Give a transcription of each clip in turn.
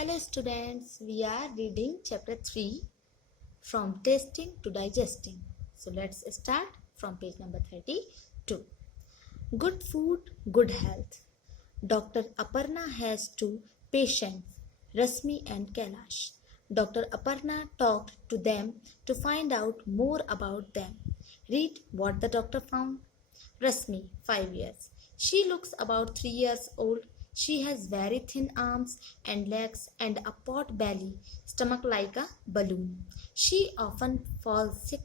Hello students, we are reading chapter 3 from tasting to digesting. So let's start from page number 32. Good food, good health. Dr. Aparna has two patients, Rasmi and Kailash. Dr. Aparna talked to them to find out more about them. Read what the doctor found. Rasmi, 5 years. She looks about 3 years old. She has very thin arms and legs and a pot belly, stomach like a balloon. She often falls sick.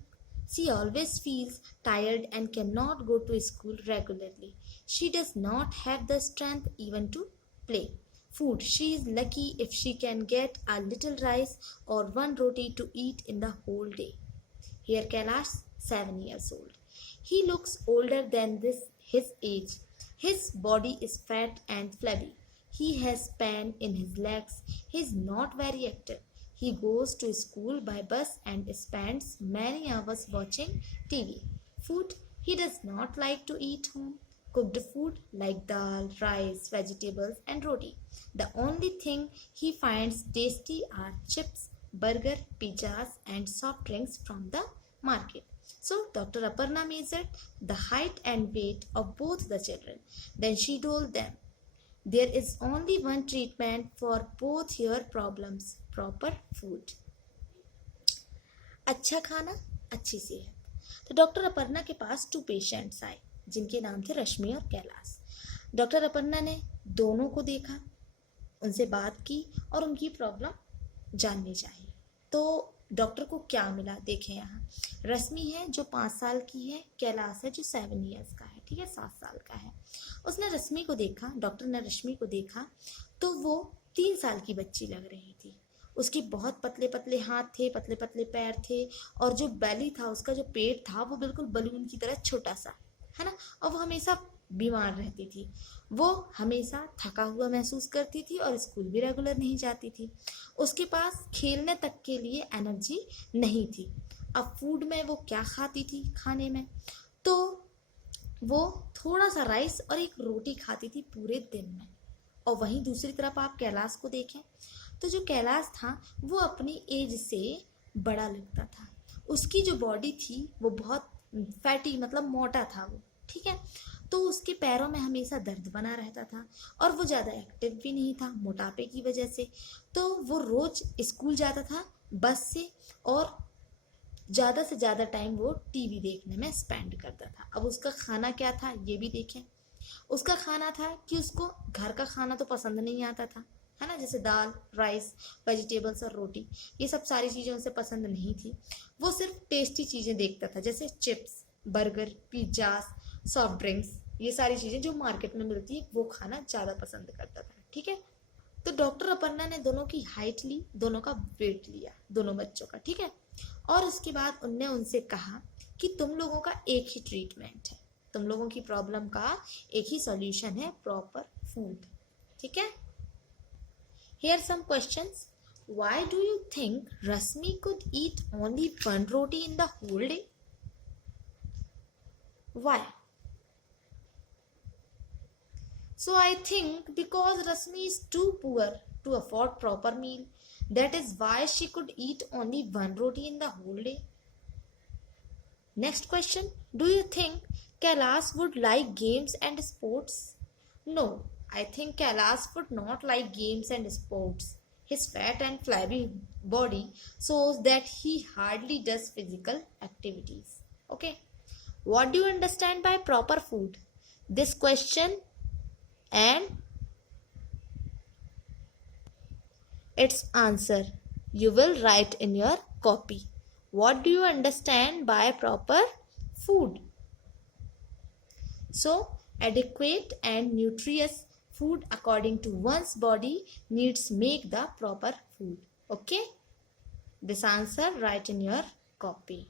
She always feels tired and cannot go to school regularly. She does not have the strength even to play. Food. She is lucky if she can get a little rice or one roti to eat in the whole day. Here Kailash, 7 years old. He looks older than his age. His body is fat and flabby. He has pain in his legs. He is not very active. He goes to school by bus and spends many hours watching TV. Food. He does not like to eat home cooked food like dal, rice, vegetables, and roti. The only thing he finds tasty are chips, burger, pizzas, and soft drinks from the market. So Dr. Aparna measured the height and weight of both the children. Then she told them, there is only one treatment for both your problems, proper food. अच्छा खाना, अच्छी सेहत। तो doctor Aparna के पास 2 patients आए जिनके नाम थे रश्मि और कैलाश। डॉक्टर अपर्णा ने दोनों को देखा, उनसे बात की और उनकी प्रॉब्लम जाननी चाहिए। तो डॉक्टर को क्या मिला देखें यहाँ। रश्मि है जो 5 साल की है, कैलाश है जो 7 इयर्स का है, ठीक है, 7 साल का है। उसने रश्मि को देखा, डॉक्टर ने रश्मि को देखा तो वो 3 साल की बच्ची लग रही थी। उसके बहुत पतले पतले हाथ थे, पतले पतले पैर थे और जो बेली था, उसका जो पेट था वो बिल्कुल बलून की तरह छोटा सा, है ना। और वो हमेशा बीमार रहती थी। वो हमेशा थका हुआ महसूस करती थी और स्कूल भी रेगुलर नहीं जाती थी। उसके पास खेलने तक के लिए एनर्जी नहीं थी। अब फूड में वो क्या खाती थी खाने में, तो वो थोड़ा सा राइस और एक रोटी खाती थी पूरे दिन में। और वहीं दूसरी तरफ आप कैलाश को देखें तो जो कैलाश था वो अपनी एज से बड़ा लगता था। उसकी जो बॉडी थी वो बहुत फैटी, मतलब मोटा था वो, ठीक है। तो उसके पैरों में हमेशा दर्द बना रहता था और वो ज़्यादा एक्टिव भी नहीं था मोटापे की वजह से। तो वो रोज स्कूल जाता था बस से और ज़्यादा से ज़्यादा टाइम वो टीवी देखने में स्पेंड करता था। अब उसका खाना क्या था ये भी देखें। उसका खाना था कि उसको घर का खाना तो पसंद नहीं आता था, है ना, जैसे दाल, राइस, वेजिटेबल्स और रोटी, ये सब सारी चीज़ें उसे पसंद नहीं थी। वो सिर्फ टेस्टी चीज़ें देखता था, जैसे chips, burger, pizzas, soft drinks, ये सारी चीज़ें जो मार्केट में मिलती है वो खाना ज़्यादा पसंद करता था, ठीक है। तो डॉक्टर अपर्णा ने दोनों की हाइट ली, दोनों का वेट लिया, दोनों बच्चों का, ठीक है। और उसके बाद उनने उनसे कहा कि तुम लोगों का एक ही ट्रीटमेंट है, तुम लोगों की प्रॉब्लम का एक ही सॉल्यूशन है, प्रॉपर फूड, ठीक है। Here some questions. Why do you think Rasmi could eat only one roti in the whole day? Why? So I think because Rasmi is too poor to afford proper meal. That is why she could eat only one roti in the whole day. Next question. Do you think Kailash would like games and sports? No, I think Kailash would not like games and sports. His fat and flabby body shows that he hardly does physical activities. Okay. What do you understand by proper food? This question and its answer you will write in your copy. What do you understand by proper food? So, adequate and nutritious food according to one's body needs make the proper food. Okay? This answer write in your copy.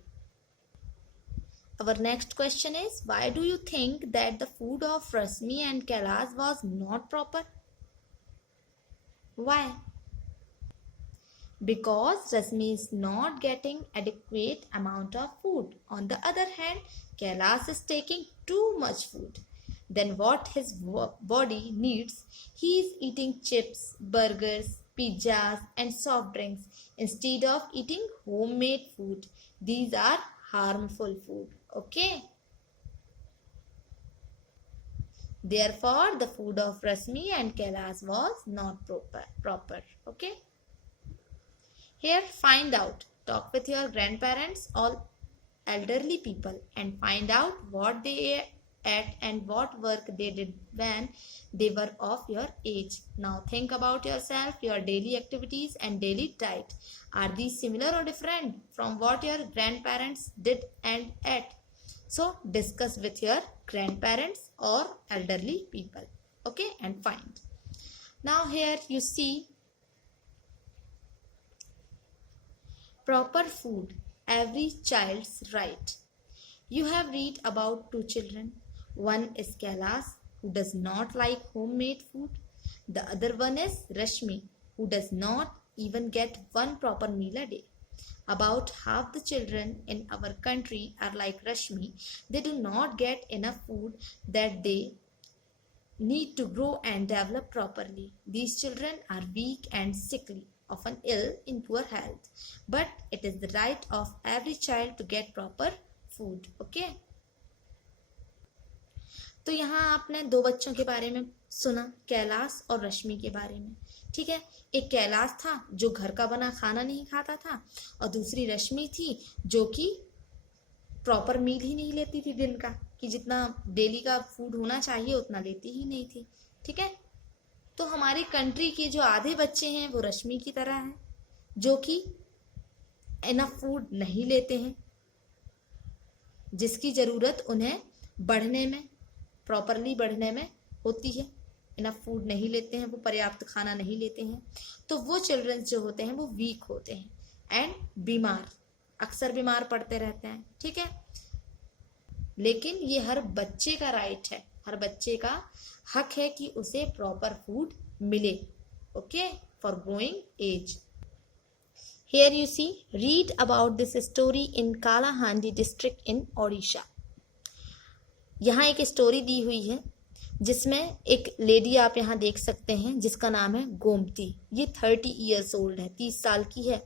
Our next question is, why do you think that the food of Rasmi and Kailash was not proper? Why? Because Rasmi is not getting adequate amount of food. On the other hand, Kailash is taking too much food than what his body needs. He is eating chips, burgers, pizzas, and soft drinks instead of eating homemade food. These are harmful food. Okay. Therefore, the food of Rashmi and Kailash was not proper. Okay. Here, find out. Talk with your grandparents or elderly people and find out what they ate and what work they did when they were of your age. Now think about yourself, your daily activities and daily diet. Are these similar or different from what your grandparents did and ate? So discuss with your grandparents or elderly people. Okay, and find. Now here you see proper food, every child's right. You have read about two children. One is Kailash, who does not like homemade food. The other one is Rashmi, who does not even get one proper meal a day. About half the children in our country are like Rashmi. They do not get enough food that they need to grow and develop properly. These children are weak and sickly, often ill in poor health. But it is the right of every child to get proper food. Okay? तो यहाँ आपने दो बच्चों के बारे में सुना, कैलाश और रश्मि के बारे में. ठीक है. एक कैलाश था जो घर का बना खाना नहीं खाता था और दूसरी रश्मि थी जो कि प्रॉपर मील ही नहीं लेती थी दिन का, कि जितना डेली का फूड होना चाहिए उतना लेती ही नहीं थी. ठीक है. तो हमारी कंट्री के जो आधे बच्चे हैं वो रश्मि की तरह हैं, जो कि इनफ फूड नहीं लेते हैं, जिसकी ज़रूरत उन्हें बढ़ने में, प्रॉपरली बढ़ने में होती है. इनफ फूड नहीं लेते हैं, वो पर्याप्त खाना नहीं लेते हैं. तो वो चिल्ड्रन जो होते हैं वो वीक होते हैं एंड बीमार, अक्सर बीमार पड़ते रहते हैं. ठीक है. लेकिन ये हर बच्चे का राइट है, हर बच्चे का हक है कि उसे प्रॉपर फूड मिले. Okay, for growing age. Here you see, read about this story in Kalahandi district in Odisha. यहाँ एक स्टोरी दी हुई है जिसमें एक लेडी आप यहाँ देख सकते हैं जिसका नाम है गोमती. ये 30 years old है, 30 साल की है.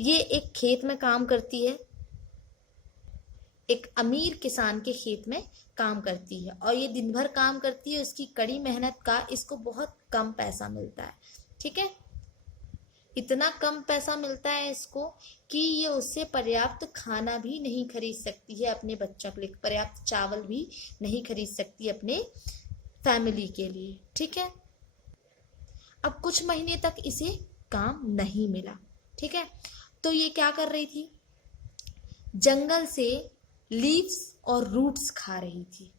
ये एक खेत में काम करती है, एक अमीर किसान के खेत में काम करती है और ये दिन भर काम करती है. उसकी कड़ी मेहनत का इसको बहुत कम पैसा मिलता है. ठीक है. इतना कम पैसा मिलता है इसको कि ये उससे पर्याप्त खाना भी नहीं खरीद सकती है अपने बच्चों के लिए, पर्याप्त चावल भी नहीं खरीद सकती अपने फैमिली के लिए. ठीक है. अब कुछ महीने तक इसे काम नहीं मिला. ठीक है. तो ये क्या कर रही थी, जंगल से लीव्स और रूट्स खा रही थी,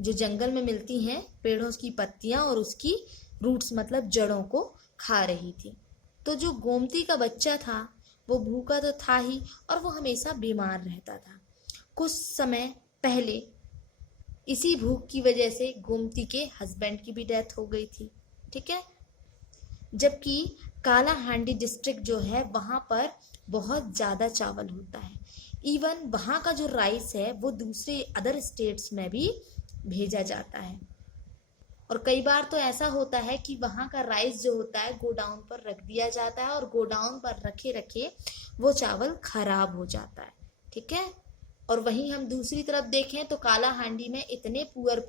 जो जंगल में मिलती हैं, पेड़ों की पत्तियां और उसकी रूट्स मतलब जड़ों को खा रही थी. तो जो गोमती का बच्चा था वो भूखा तो था ही और वो हमेशा बीमार रहता था. कुछ समय पहले इसी भूख की वजह से गोमती के हस्बैंड की भी डेथ हो गई थी. ठीक है. जबकि कालाहांडी डिस्ट्रिक्ट जो है वहाँ पर बहुत ज़्यादा चावल होता है. इवन वहाँ का जो राइस है वो दूसरे अदर स्टेट्स में भी भेजा जाता है. और कई बार तो ऐसा होता है कि वहाँ का राइस जो होता है गोडाउन पर रख दिया जाता है और गोडाउन पर रखे रखे वो चावल खराब हो जाता है. ठीक है. और वहीं हम दूसरी तरफ देखें तो कालाहांडी में इतने पुअर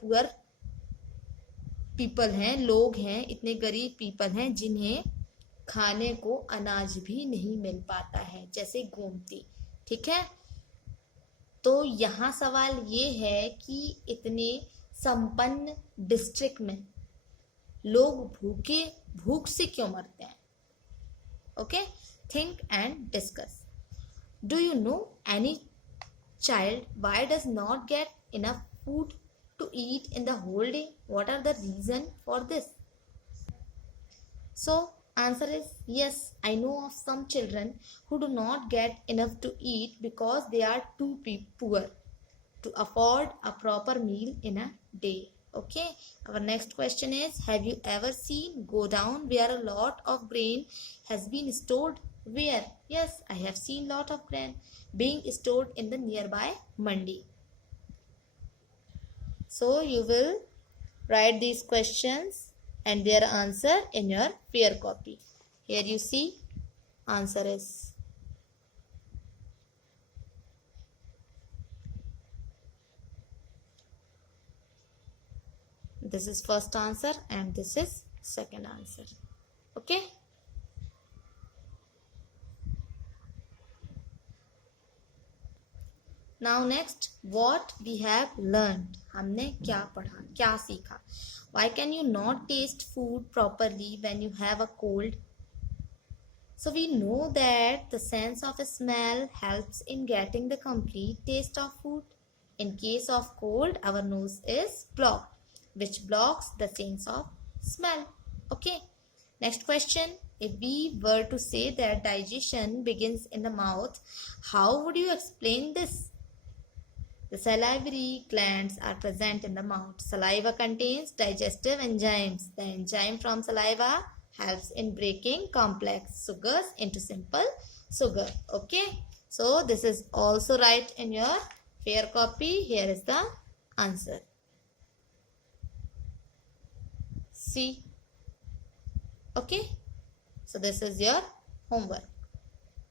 पीपल हैं, लोग हैं, इतने गरीब पीपल हैं जिन्हें खाने को अनाज भी नहीं मिल पाता है, जैसे गोमती. ठीक है. तो यहाँ सवाल ये है कि इतने संपन्न डिस्ट्रिक्ट में लोग भूख से क्यों मरते हैं. Okay, think and discuss. Do you know any child why does not get enough food to eat in the whole day? What are the reason for this? So answer is yes, I know of some children who do not get enough to eat because they are too poor to afford a proper meal in a day. Okay, our next question is, have you ever seen go down where a lot of grain has been stored? Where? Yes, I have seen lot of grain being stored in the nearby mandi. So you will write these questions and their answer in your pair copy. Here you see, answer is this is first answer and this is second answer. Okay. Now next, what we have learned. हमने क्या पढ़ा, क्या सीखा. Why can you not taste food properly when you have a cold? So we know that the sense of smell helps in getting the complete taste of food. In case of cold, our nose is blocked, which blocks the sense of smell. Okay. Next question. If we were to say that digestion begins in the mouth, how would you explain this? The salivary glands are present in the mouth. Saliva contains digestive enzymes. The enzyme from saliva helps in breaking complex sugars into simple sugar. Okay. So this is also right in your fair copy. Here is the answer. See. Okay. So this is your homework.